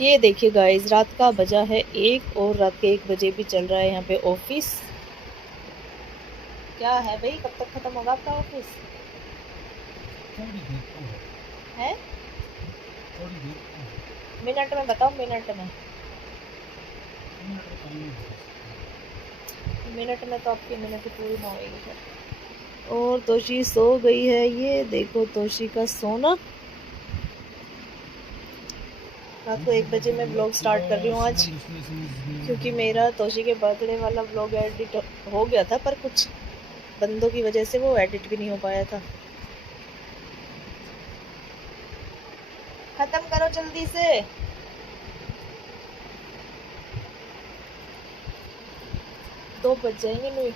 ये देखिए गाइस, रात का बजा है 1 और रात के 1 बजे भी चल रहा है यहाँ पे ऑफिस। क्या है भाई, कब तक खत्म होगा आपका ऑफिस? है मिनट में बताओ, मिनट में तो आपकी मिनट पूरी ना होगी। और तोशी सो गई है। ये देखो तोशी का सोना। रात को 1 बजे मैं ब्लॉग स्टार्ट कर रही हूँ आज, क्योंकि मेरा तोशी के बर्थडे वाला ब्लॉग एडिट हो गया था, पर कुछ बंदों की वजह से वो एडिट भी नहीं हो पाया था। खत्म करो जल्दी से। दो बज जाएंगे नहीं।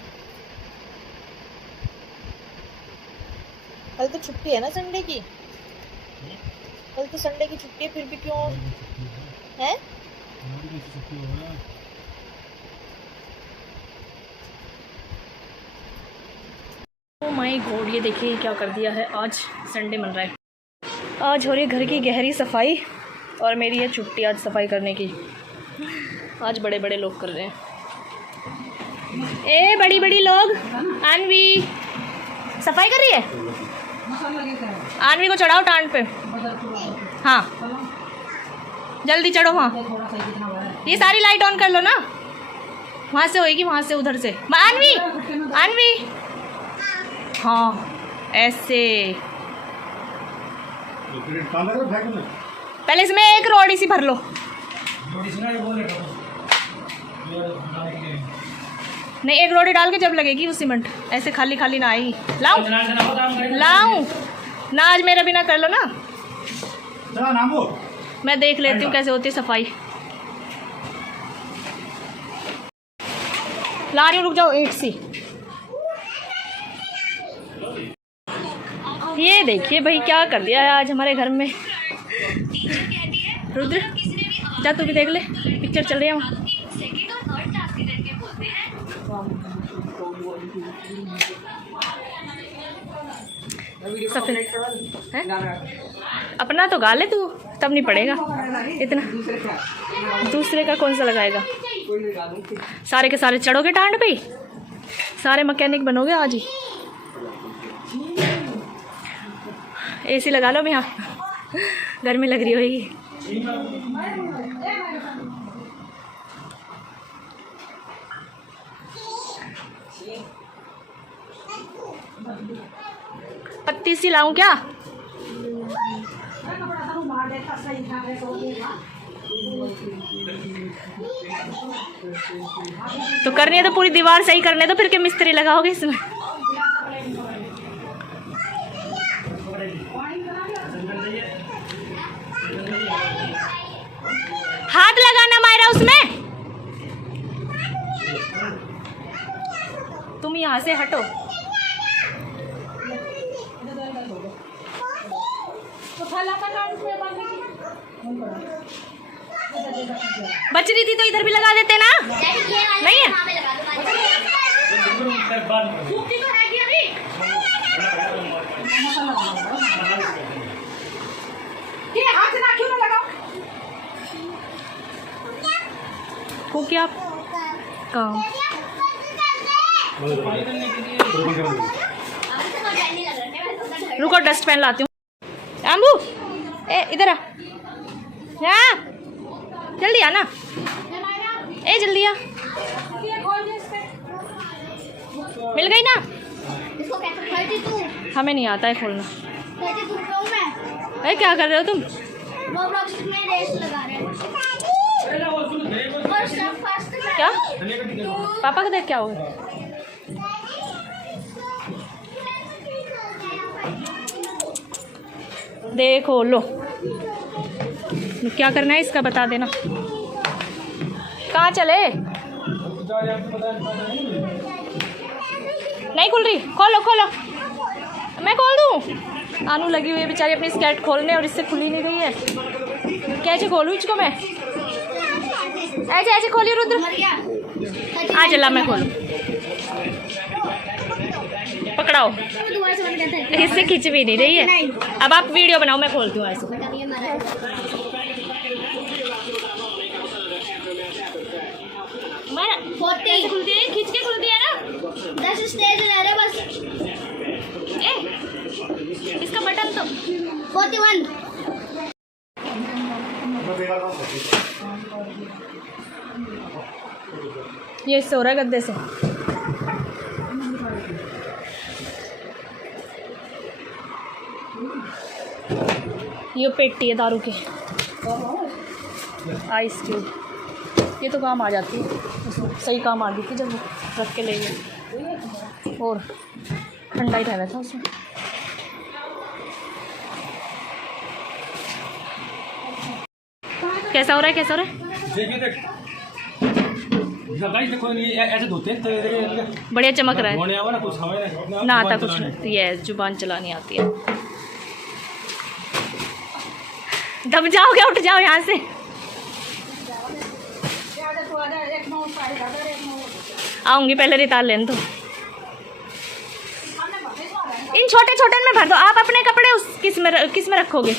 कल तो छुट्टी है ना संडे की। कल तो संडे की छुट्टी है, फिर भी क्यों है? ओ माय गॉड, ये देखिए क्या कर दिया है। आज संडे बन रहा है। आज हो रही है घर की गहरी सफाई, और मेरी है छुट्टी आज सफाई करने की। आज बड़े बड़े लोग कर रहे हैं। ए बड़ी बड़ी लोग। आणवी सफाई कर रही है। आणवी को चढ़ाओ टांड पे। हाँ जल्दी चढ़ो। हाँ ये सारी लाइट ऑन कर लो ना, वहाँ से होएगी, वहाँ से उधर से। आणवी आणवी, हाँ ऐसे। पहले इसमें एक रोड़ी सी भर लो। नहीं, एक रोड़ी डाल के जब लगेगी वो सीमेंट, ऐसे खाली खाली ना आएगी। लाऊं लाऊं ना, आज मेरा भी ना कर लो ना। मैं देख लेती हूँ कैसे होती है सफाई। ला रही हूँ, रुक जाओ। 8 सी। ये देखिए भाई क्या कर दिया है आज हमारे घर में। रुद्र जा तू भी देख ले, पिक्चर चल रही है वहाँ। सफेद है अपना तो गा ले तू, तब नहीं पड़ेगा इतना। दूसरे का कौन सा लगाएगा? सारे के सारे चढ़ोगे टांड पे, सारे मैकेनिक बनोगे आज ही। एसी लगा लो, यहाँ गर्मी लग रही होगी। पत्ती सी लाऊं क्या? तो करनी है तो पूरी दीवार सही करने दो, फिर के मिस्त्री लगाओगे इसमें। हाथ लगाना मायरा उसमें। तुम यहाँ से हटो। बच रही थी तो इधर भी लगा देते ना। नहीं है को क्या काम। रुको डस्ट पेन लाती हूँ। आम्बू ए इधर आ, जल्दी आना। ए जल्दी आ, मिल गई ना। हमें नहीं आता है खोलना। अरे क्या कर रहे हो तुम? क्या पापा का देख क्या हो? देखो लो, क्या करना है इसका बता देना। कहाँ चले? नहीं खुल रही, खोलो खोलो। मैं खोल दूँ? आनू लगी हुई है बेचारी अपनी स्कर्ट खोलने, और इससे खुली नहीं रही है। कैसे खोलूँ इसको मैं? ऐसे ऐसे खोलिए रुद्र। आ चला मैं खोलूँ। पकड़ाओ, इससे खिंच भी नहीं रही है। अब आप वीडियो बनाओ, मैं खोलती हूँ ऐसे। मैं खुलती है, खींच के खुलती है ना। 10 स्टेज रह रहे बस। इसका बटन तो 41। ये सो रहा है गद्दे से। ये पेटी है दारू की, आइस क्यूब। ये तो काम आ जाती है, सही काम आ गई थी जब रख के ले गए, और ठंडा ही रह था उसमें। कैसा हो रहा है, कैसा हो रहा है? ऐसे धोते हैं बढ़िया चमक रहा है ना, आता कुछ नहीं, ये जुबान चलानी आती है। दब जाओगे, उठ जाओ यहाँ से। आऊंगी, पहले रिताल लेने दो। इन छोटे छोटे में भर दो। आप अपने कपड़े उस किस में रखोगे?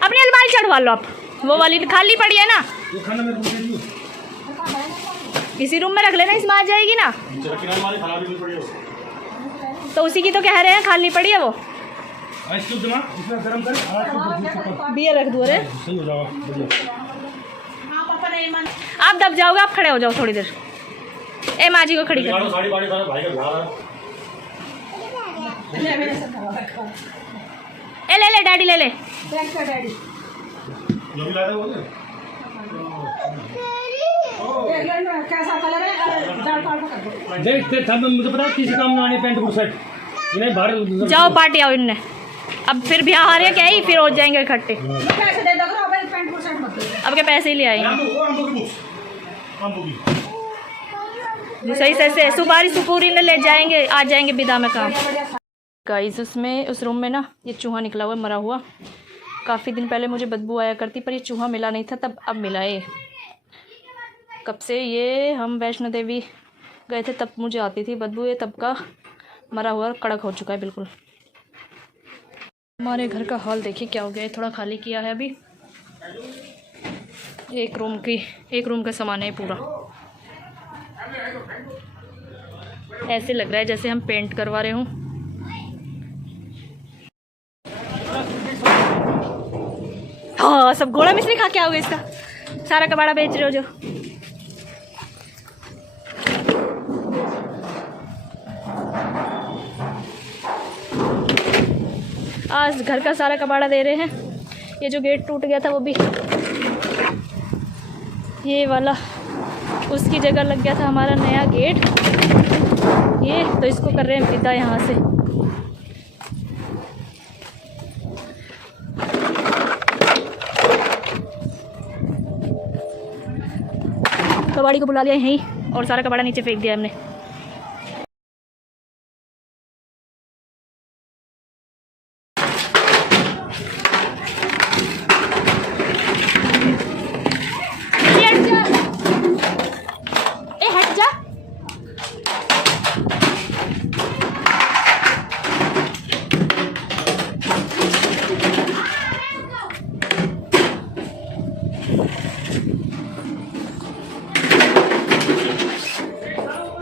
अपनी अलमारी चढ़वा लो। आप वो वाली खाली पड़ी है ना, इसी रूम में रख लेना, इसमें आ जाएगी ना। तो उसी की तो कह रहे हैं, खाली पड़ी है वो। बियर रख दो। अरे आप दब जाओगे, आप खड़े हो जाओ थोड़ी देर। ए माँ जी को खड़ी कर। ए ले ले डैडी, ले ले। कैसा कलर है? देखते तब मुझे पता किसी काम में आने पैंट शर्ट इन्हें बाहर जाओ पार्टी आओ इनने। अब फिर ब्याह आ रहे क्या ही, फिर हो जाएंगे इकट्ठे। पैसे दे दो, पैंट शर्ट मत दो। अब के पैसे ही ले आएंगे सही से सुपारी सुपूरी ने ले जाएंगे, आ जाएंगे विदा में काम। गाइस उसमें उस रूम में ना ये चूहा निकला हुआ, मरा हुआ। काफ़ी दिन पहले मुझे बदबू आया करती, पर ये चूहा मिला नहीं था, तब अब मिला है। कब से ये हम वैष्णो देवी गए थे तब मुझे आती थी बदबू, ये तब का मरा हुआ कड़क हो चुका है बिल्कुल। हमारे घर का हाल देखिए क्या हो गया है, थोड़ा खाली किया है अभी। एक रूम का सामान है पूरा। ऐसे लग रहा है जैसे हम पेंट करवा रहे हों। हाँ, सब घोड़ा मिश्री खा के आओगे। इसका सारा कबाड़ा बेच रहे हो जो। आज घर का सारा कबाड़ा दे रहे हैं। ये जो गेट टूट गया था वो भी, ये वाला उसकी जगह लग गया था हमारा नया गेट। ये तो इसको कर रहे हैं विदा यहाँ से। कबाड़ी को बुला लिया यहीं और सारा कबाड़ा नीचे फेंक दिया हमने।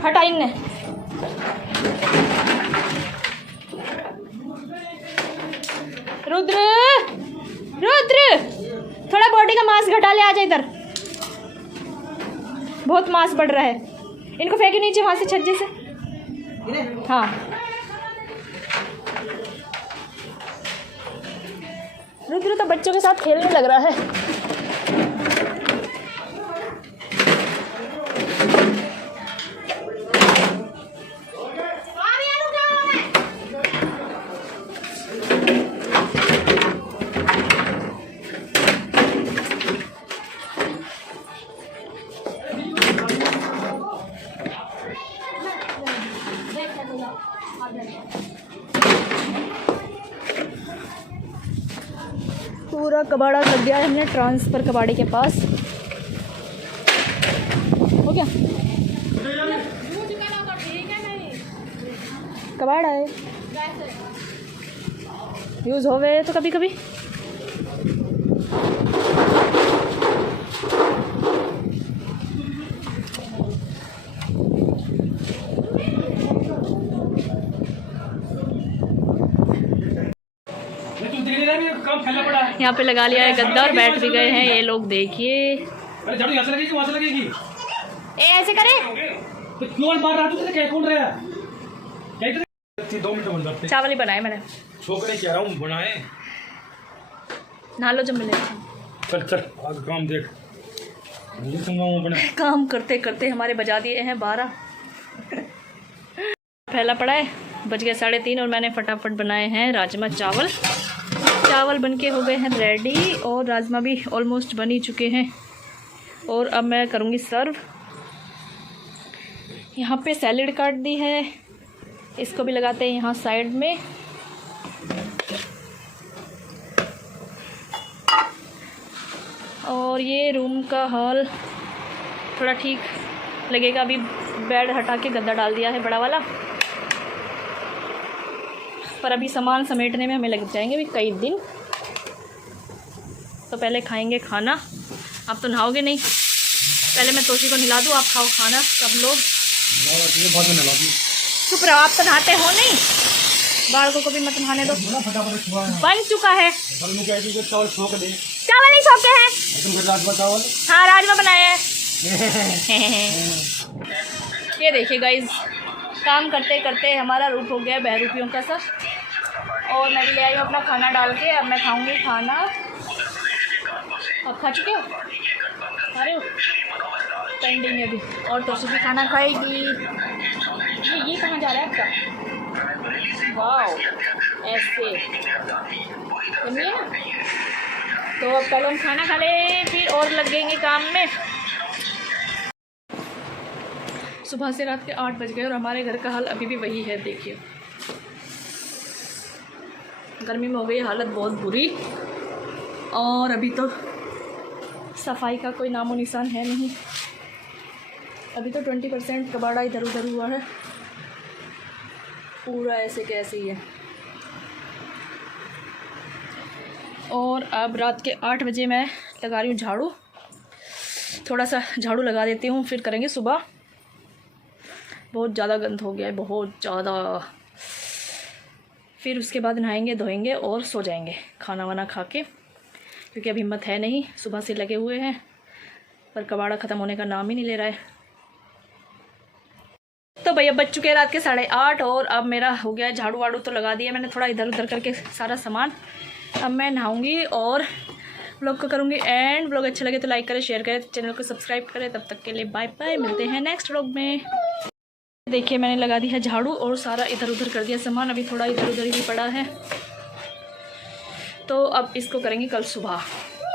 हटाइन ने रुद्र थोड़ा बॉडी का मांस घटा ले, आ जा इधर। बहुत मांस बढ़ रहा है। इनको फेंके नीचे वहां से छज्जे से। हाँ रुद्र तो बच्चों के साथ खेलने लग रहा है। पूरा कबाड़ा लग गया है, हमने ट्रांसफ़र कबाड़े के पास। हो गया कबाड़ है यूज़ हो गए तो कभी कभी। काम फैला पड़ा है। यहाँ पे लगा लिया है गद्दा और बैठ भी गए हैं ये लोग, देखिए। अरे झाड़ू यहाँ से लगेगी वहाँ से लगेगी। ए ऐसे करे तो क्यों मार रहा तू? क्या कौन रहा? क्या 2 मिनट बोल जाते। चावल ही बनाए मैंने। छोकरे कह रहा हूँ बनाए। नहा लो जब मिले। चल चल आज काम देख। ये सुनाऊँ अपने काम करते करते हमारे बजा दिए हैं 12। फैला पड़ा है, बज गया 3:30 और मैंने फटाफट बनाए हैं राजमा चावल। चावल बनके हो गए हैं रेडी और राजमा भी ऑलमोस्ट बन ही चुके हैं। और अब मैं करूँगी सर्व। यहाँ पे सैलेड काट दी है, इसको भी लगाते हैं यहाँ साइड में। और ये रूम का हॉल थोड़ा ठीक लगेगा, अभी बेड हटा के गद्दा डाल दिया है बड़ा वाला। पर अभी सामान समेटने में हमें लग जाएंगे भी कई दिन। तो पहले खाएंगे खाना। आप तो नहाओगे नहीं, पहले मैं तोशी को नहला दूँ, आप खाओ खाना सब लोग। चुप रहो, आप तो नहाते हो नहीं, बालकों को भी मत नहाने दो। बन चुका है चावल नहीं छोके हैं। हाँ राजमा बनाए हैं। ये देखिए गाइज, काम करते करते हमारा रूप हो गया बहरूपियों का सब। और मैं भी ले आई हूँ अपना खाना डाल के। अब मैं खाऊंगी खाना। आप खा चुके हो? खा रहे हो? पेंडिंग है अभी। और तोशी भी खाना खाएगी। ये कहाँ जा रहा है आपका? वाओ ऐसे है ना। तो अब पहले हम खाना खा ले, फिर और लगेंगे काम में। सुबह से रात के 8 बज गए और हमारे घर का हाल अभी भी वही है। देखिए गर्मी में हो गई हालत बहुत बुरी। और अभी तो सफाई का कोई नामो निशान है नहीं। अभी तो 20% कबाड़ा इधर उधर हुआ है, पूरा ऐसे कैसे ही है। और अब रात के 8 बजे मैं लगा रही हूँ झाड़ू। थोड़ा सा झाड़ू लगा देती हूँ, फिर करेंगे सुबह। बहुत ज़्यादा गंद हो गया है, बहुत ज़्यादा। फिर उसके बाद नहाएंगे धोएंगे और सो जाएंगे खाना वाना खा के, क्योंकि अभी हिम्मत है नहीं। सुबह से लगे हुए हैं पर कबाड़ा ख़त्म होने का नाम ही नहीं ले रहा है। तो भैया बज चुके हैं रात के 8:30 और अब मेरा हो गया झाड़ू वाड़ू तो लगा दिया मैंने, थोड़ा इधर उधर करके सारा सामान। अब मैं नहाऊंगी और व्लॉग को करूँगी एंड। व्लॉग अच्छा लगे तो लाइक करें, शेयर करें, चैनल को सब्सक्राइब करें। तब तक के लिए बाय बाय, मिलते हैं नेक्स्ट व्लॉग में। देखिए मैंने लगा दी है झाड़ू और सारा इधर उधर कर दिया सामान। अभी थोड़ा इधर उधर ही पड़ा है, तो अब इसको करेंगे कल सुबह।